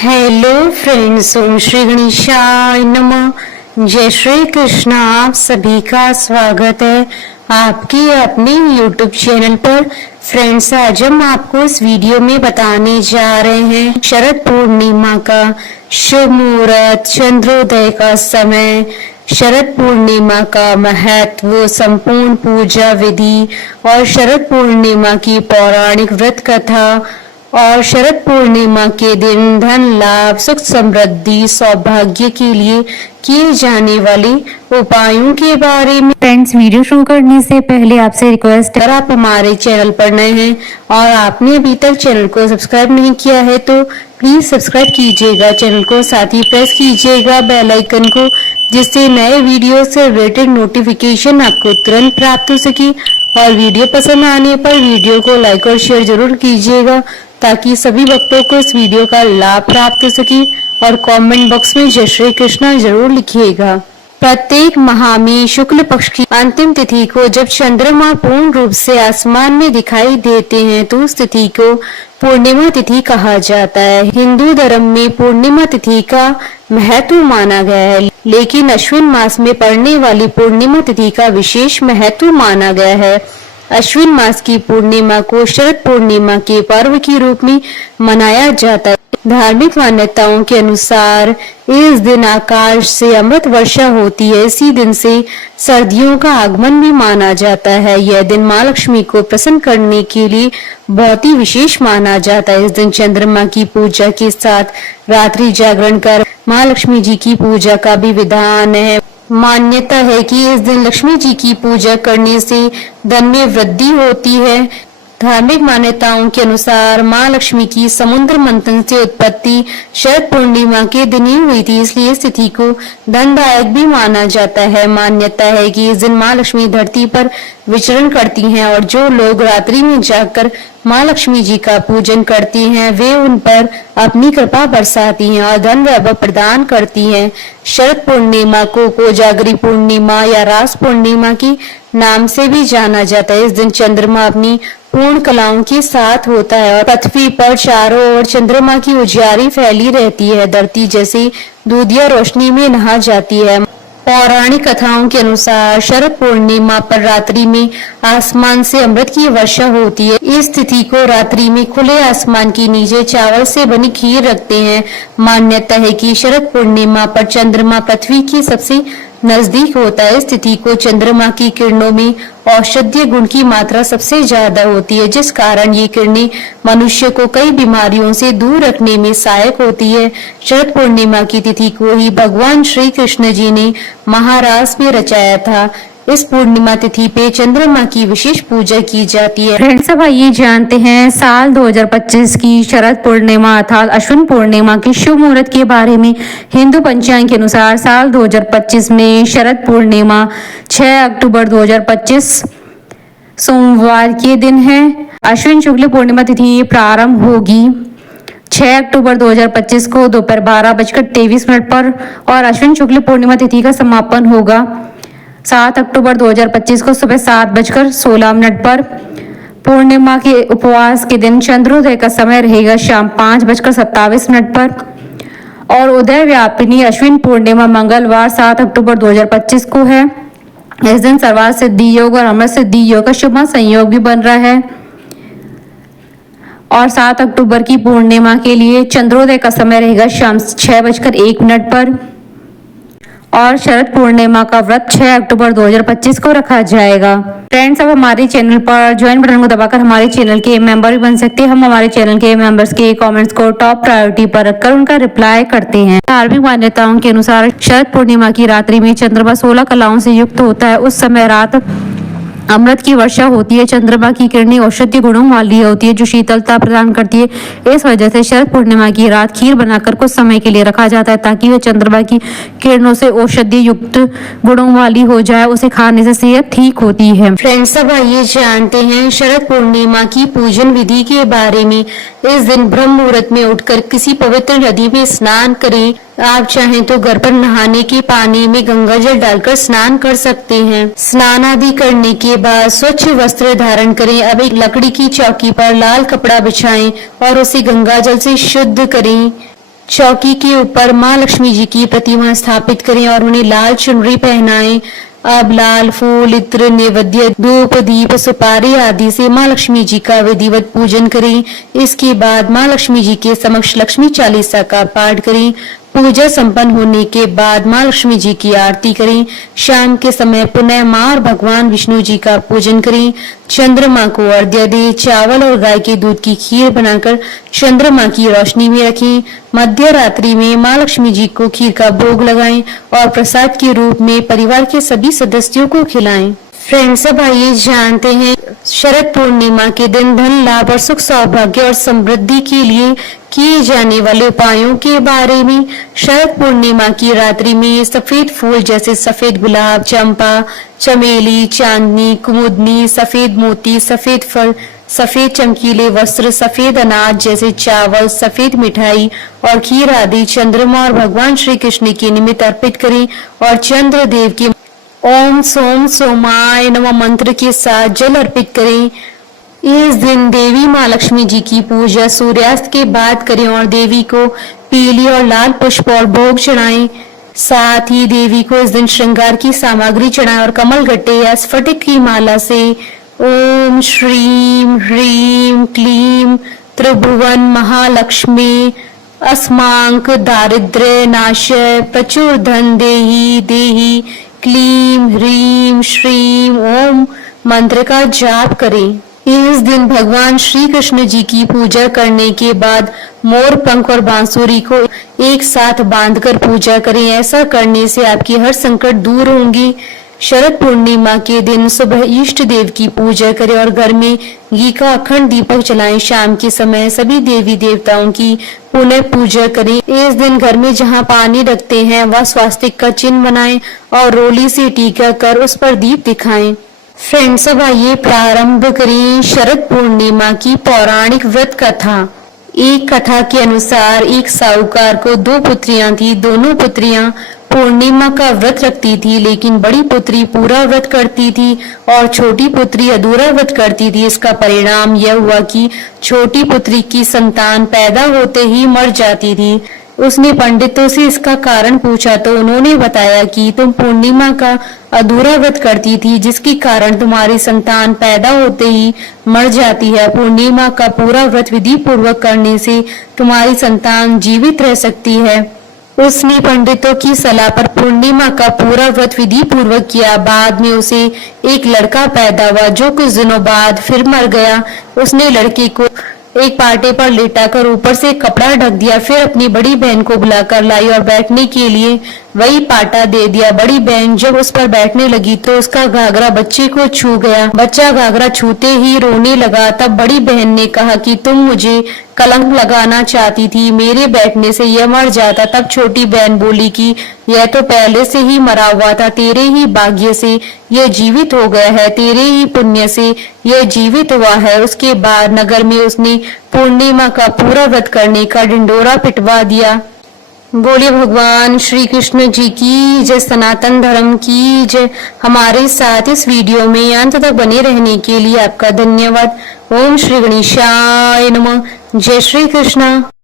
Hello friends, ओम श्री गणेशाय नमः। जय श्री कृष्ण। आप सभी का स्वागत है आपके अपने YouTube चैनल पर। फ्रेंड्स, आज हम आपको इस वीडियो में बताने जा रहे हैं शरद पूर्णिमा का शुभ मुहूर्त, चंद्रोदय का समय, शरद पूर्णिमा का महत्व, संपूर्ण पूजा विधि और शरद पूर्णिमा की पौराणिक व्रत कथा और शरद पूर्णिमा के दिन धन लाभ, सुख समृद्धि, सौभाग्य के लिए किए जाने वाले उपायों के बारे में। फ्रेंड्स, वीडियो शुरू करने से पहले आपसे रिक्वेस्ट है, अगर आप हमारे चैनल पर नए हैं और आपने अभी तक चैनल को सब्सक्राइब नहीं किया है तो प्लीज सब्सक्राइब कीजिएगा चैनल को, साथ ही प्रेस कीजिएगा बेल आइकन को, जिससे नए वीडियो से रिलेटेड नोटिफिकेशन आपको तुरंत प्राप्त हो सके। और वीडियो पसंद आने पर वीडियो को लाइक और शेयर जरूर कीजिएगा ताकि सभी भक्तों को इस वीडियो का लाभ प्राप्त हो सके। और कमेंट बॉक्स में जय श्री कृष्ण जरूर लिखिएगा। प्रत्येक माह में शुक्ल पक्ष की अंतिम तिथि को जब चंद्रमा पूर्ण रूप से आसमान में दिखाई देते हैं तो उस तिथि को पूर्णिमा तिथि कहा जाता है। हिंदू धर्म में पूर्णिमा तिथि का महत्व माना गया है, लेकिन अश्विन मास में पड़ने वाली पूर्णिमा तिथि का विशेष महत्व माना गया है। अश्विन मास की पूर्णिमा को शरद पूर्णिमा के पर्व के रूप में मनाया जाता है। धार्मिक मान्यताओं के अनुसार इस दिन आकाश से अमृत वर्षा होती है। इसी दिन से सर्दियों का आगमन भी माना जाता है। यह दिन माँ लक्ष्मी को प्रसन्न करने के लिए बहुत ही विशेष माना जाता है। इस दिन चंद्रमा की पूजा के साथ रात्रि जागरण कर माँ लक्ष्मी जी की पूजा का भी विधान है। मान्यता है कि इस दिन लक्ष्मी जी की पूजा करने से धन में वृद्धि होती है। धार्मिक मान्यताओं के अनुसार माँ लक्ष्मी की समुद्र मंथन से उत्पत्ति शरद पूर्णिमा के दिन ही हुई थी, इसलिए इस तिथि को धनदायक भी माना जाता है। मान्यता है कि इस दिन माँ लक्ष्मी धरती पर विचरण करती हैं और जो लोग रात्रि में जागकर माँ लक्ष्मी जी का पूजन करती हैं वे उन पर अपनी कृपा बरसाती हैं और धन वैभव प्रदान करती हैं। शरद पूर्णिमा को कोजागरी पूर्णिमा या रास पूर्णिमा के नाम से भी जाना जाता है। इस दिन चंद्रमा अपनी पूर्ण कलाओं के साथ होता है और पृथ्वी पर चारों ओर चंद्रमा की उजियारी फैली रहती है। धरती जैसी दूधिया रोशनी में नहा जाती है। पौराणिक कथाओं के अनुसार शरद पूर्णिमा पर रात्रि में आसमान से अमृत की वर्षा होती है। इस तिथि को रात्रि में खुले आसमान के नीचे चावल से बनी खीर रखते हैं। मान्यता है कि शरद पूर्णिमा पर चंद्रमा पृथ्वी की सबसे नजदीक होता है। इस तिथि को चंद्रमा की किरणों में औषधीय गुण की मात्रा सबसे ज्यादा होती है, जिस कारण ये किरणें मनुष्य को कई बीमारियों से दूर रखने में सहायक होती है। शरद पूर्णिमा की तिथि को ही भगवान श्री कृष्ण जी ने महारास में रचाया था। इस पूर्णिमा तिथि पे चंद्रमा की विशेष पूजा की जाती है। फ्रेंड्स, अब आइए जानते हैं साल 2025 की शरद पूर्णिमा अर्थात अश्विन पूर्णिमा के शुभ मुहूर्त के बारे में। हिंदू पंचांग के अनुसार साल 2025 में शरद पूर्णिमा 6 अक्टूबर 2025 सोमवार के दिन है। अश्विन शुक्ल पूर्णिमा तिथि प्रारंभ होगी 6 अक्टूबर 2025 को दोपहर 12:23 पर और अश्विन शुक्ल पूर्णिमा तिथि का समापन होगा 7 अक्टूबर 2025 को सुबह 7:16 पर। पूर्णिमा के उपवास के दिन चंद्रोदय का समय रहेगा शाम 5:27 पर और उदय व्यापिनी अश्विन पूर्णिमा मंगलवार 7 अक्टूबर 2025 को है। इस दिन सर्वार्थ सिद्धि योग और अमृत सिद्धि योग का शुभ संयोग भी बन रहा है और 7 अक्टूबर की पूर्णिमा के लिए चंद्रोदय का समय रहेगा शाम 6:01 पर और शरद पूर्णिमा का व्रत 6 अक्टूबर 2025 को रखा जाएगा। फ्रेंड्स, अब हमारे चैनल पर ज्वाइन बटन को दबाकर हमारे चैनल के मेंबर भी बन सकते हैं। हम हमारे चैनल के मेंबर्स के कमेंट्स को टॉप प्रायोरिटी पर रखकर उनका रिप्लाई करते हैं। धार्मिक मान्यताओं के अनुसार शरद पूर्णिमा की रात्रि में चंद्रमा 16 कलाओं से युक्त होता है। उस समय रात अमृत की वर्षा होती है। चंद्रमा की किरणें औषधीय गुणों वाली होती है जो शीतलता प्रदान करती है। इस वजह से शरद पूर्णिमा की रात खीर बनाकर कुछ समय के लिए रखा जाता है ताकि वह चंद्रमा की किरणों से औषधीय युक्त गुणों वाली हो जाए। उसे खाने से सेहत ठीक होती है। फ्रेंड्स, अब आइए जानते हैं शरद पूर्णिमा की पूजन विधि के बारे में। इस दिन ब्रह्म मुहूर्त में उठकर किसी पवित्र नदी में स्नान करें। आप चाहें तो घर पर नहाने के पानी में गंगा जल डालकर स्नान कर सकते हैं। स्नान आदि करने के बाद स्वच्छ वस्त्र धारण करें। अब एक लकड़ी की चौकी पर लाल कपड़ा बिछाएं और उसे गंगा जल से शुद्ध करें। चौकी के ऊपर माँ लक्ष्मी जी की प्रतिमा स्थापित करें और उन्हें लाल चुनरी पहनाएं। अब लाल फूल, इत्र, नैवेद्य, धूप, दीप, सुपारी आदि से माँ लक्ष्मी जी का विधिवत पूजन करें। इसके बाद माँ लक्ष्मी जी के समक्ष लक्ष्मी चालीसा का पाठ करें। पूजा संपन्न होने के बाद माँ लक्ष्मी जी की आरती करें। शाम के समय पुनः माँ और भगवान विष्णु जी का पूजन करें। चंद्रमा को अर्घ्य दें। चावल और गाय के दूध की खीर बनाकर चंद्रमा की रोशनी में रखें। मध्य रात्रि में माँ लक्ष्मी जी को खीर का भोग लगाएं और प्रसाद के रूप में परिवार के सभी सदस्यों को खिलाएं। फ्रेंड्स, अब आइए जानते हैं शरद पूर्णिमा के दिन धन लाभ और सुख सौभाग्य और समृद्धि के लिए किए जाने वाले उपायों के बारे में। शरद पूर्णिमा की रात्रि में सफेद फूल जैसे सफेद गुलाब, चंपा, चमेली, चांदनी, कुमुदनी, सफेद मोती, सफेद फल, सफेद चमकीले वस्त्र, सफेद अनाज जैसे चावल, सफेद मिठाई और खीर आदि चंद्रमा और भगवान श्री कृष्ण के निमित्त अर्पित करें और चंद्र देव के ओम सोम सोमाय नमः मंत्र के साथ जल अर्पित करें। इस दिन देवी माँ लक्ष्मी जी की पूजा सूर्यास्त के बाद करें और देवी को पीली और लाल पुष्प और भोग चढ़ाएं। साथ ही देवी को इस दिन श्रृंगार की सामग्री चढ़ाएं और कमल गट्टे या स्फटिक की माला से ओम श्रीम ह्रीम क्लीम त्रिभुवन महालक्ष्मी अस्मांक दारिद्र्य नाशय प्रचुर धन देही देही क्लीम ह्रीम श्रीम ओम मंत्र का जाप करें। इस दिन भगवान श्री कृष्ण जी की पूजा करने के बाद मोर पंख और बांसुरी को एक साथ बांधकर पूजा करें। ऐसा करने से आपकी हर संकट दूर होंगी। शरद पूर्णिमा के दिन सुबह इष्ट देव की पूजा करें और घर में घी का अखंड दीपक जलाएं। शाम के समय सभी देवी देवताओं की पुनः पूजा करें। इस दिन घर में जहां पानी रखते हैं वह स्वास्तिक का चिन्ह बनाएं और रोली से टीका कर उस पर दीप दिखाएं। फ्रेंड्स, अब आइए प्रारंभ करें शरद पूर्णिमा की पौराणिक व्रत कथा। एक कथा के अनुसार एक साहूकार को दो पुत्रियां थी। दोनों पुत्रियां पूर्णिमा का व्रत रखती थी, लेकिन बड़ी पुत्री पूरा व्रत करती थी और छोटी पुत्री अधूरा व्रत करती थी। इसका परिणाम यह हुआ कि छोटी पुत्री की संतान पैदा होते ही मर जाती थी। उसने पंडितों से इसका कारण पूछा तो उन्होंने बताया कि तुम पूर्णिमा का अधूरा व्रत करती थी, जिसके कारण तुम्हारी संतान पैदा होते ही मर जाती है। पूर्णिमा का पूरा व्रत विधि पूर्वक करने से तुम्हारी संतान जीवित रह सकती है। उसने पंडितों की सलाह पर पूर्णिमा का पूरा व्रत विधि पूर्वक किया। बाद में उसे एक लड़का पैदा हुआ जो कुछ दिनों बाद फिर मर गया। उसने लड़के को एक पाटे पर लेटाकर ऊपर से कपड़ा ढक दिया। फिर अपनी बड़ी बहन को बुलाकर लाई और बैठने के लिए वही पाटा दे दिया। बड़ी बहन जब उस पर बैठने लगी तो उसका घाघरा बच्चे को छू गया। बच्चा घाघरा छूते ही रोने लगा। तब बड़ी बहन ने कहा कि तुम मुझे कलंक लगाना चाहती थी, मेरे बैठने से यह मर जाता। तब छोटी बहन बोली कि यह तो पहले से ही मरा हुआ था, तेरे ही भाग्य से यह जीवित हो गया है, तेरे ही पुण्य से यह जीवित हुआ है। उसके बाद नगर में उसने पूर्णिमा का पूरा व्रत करने का ढिंडोरा पिटवा दिया। बोलिए भगवान श्री कृष्ण जी की जय, सनातन धर्म की जय। हमारे साथ इस वीडियो में अंत तक बने रहने के लिए आपका धन्यवाद। ओम श्री गणेशाय नमः। जय श्री कृष्ण।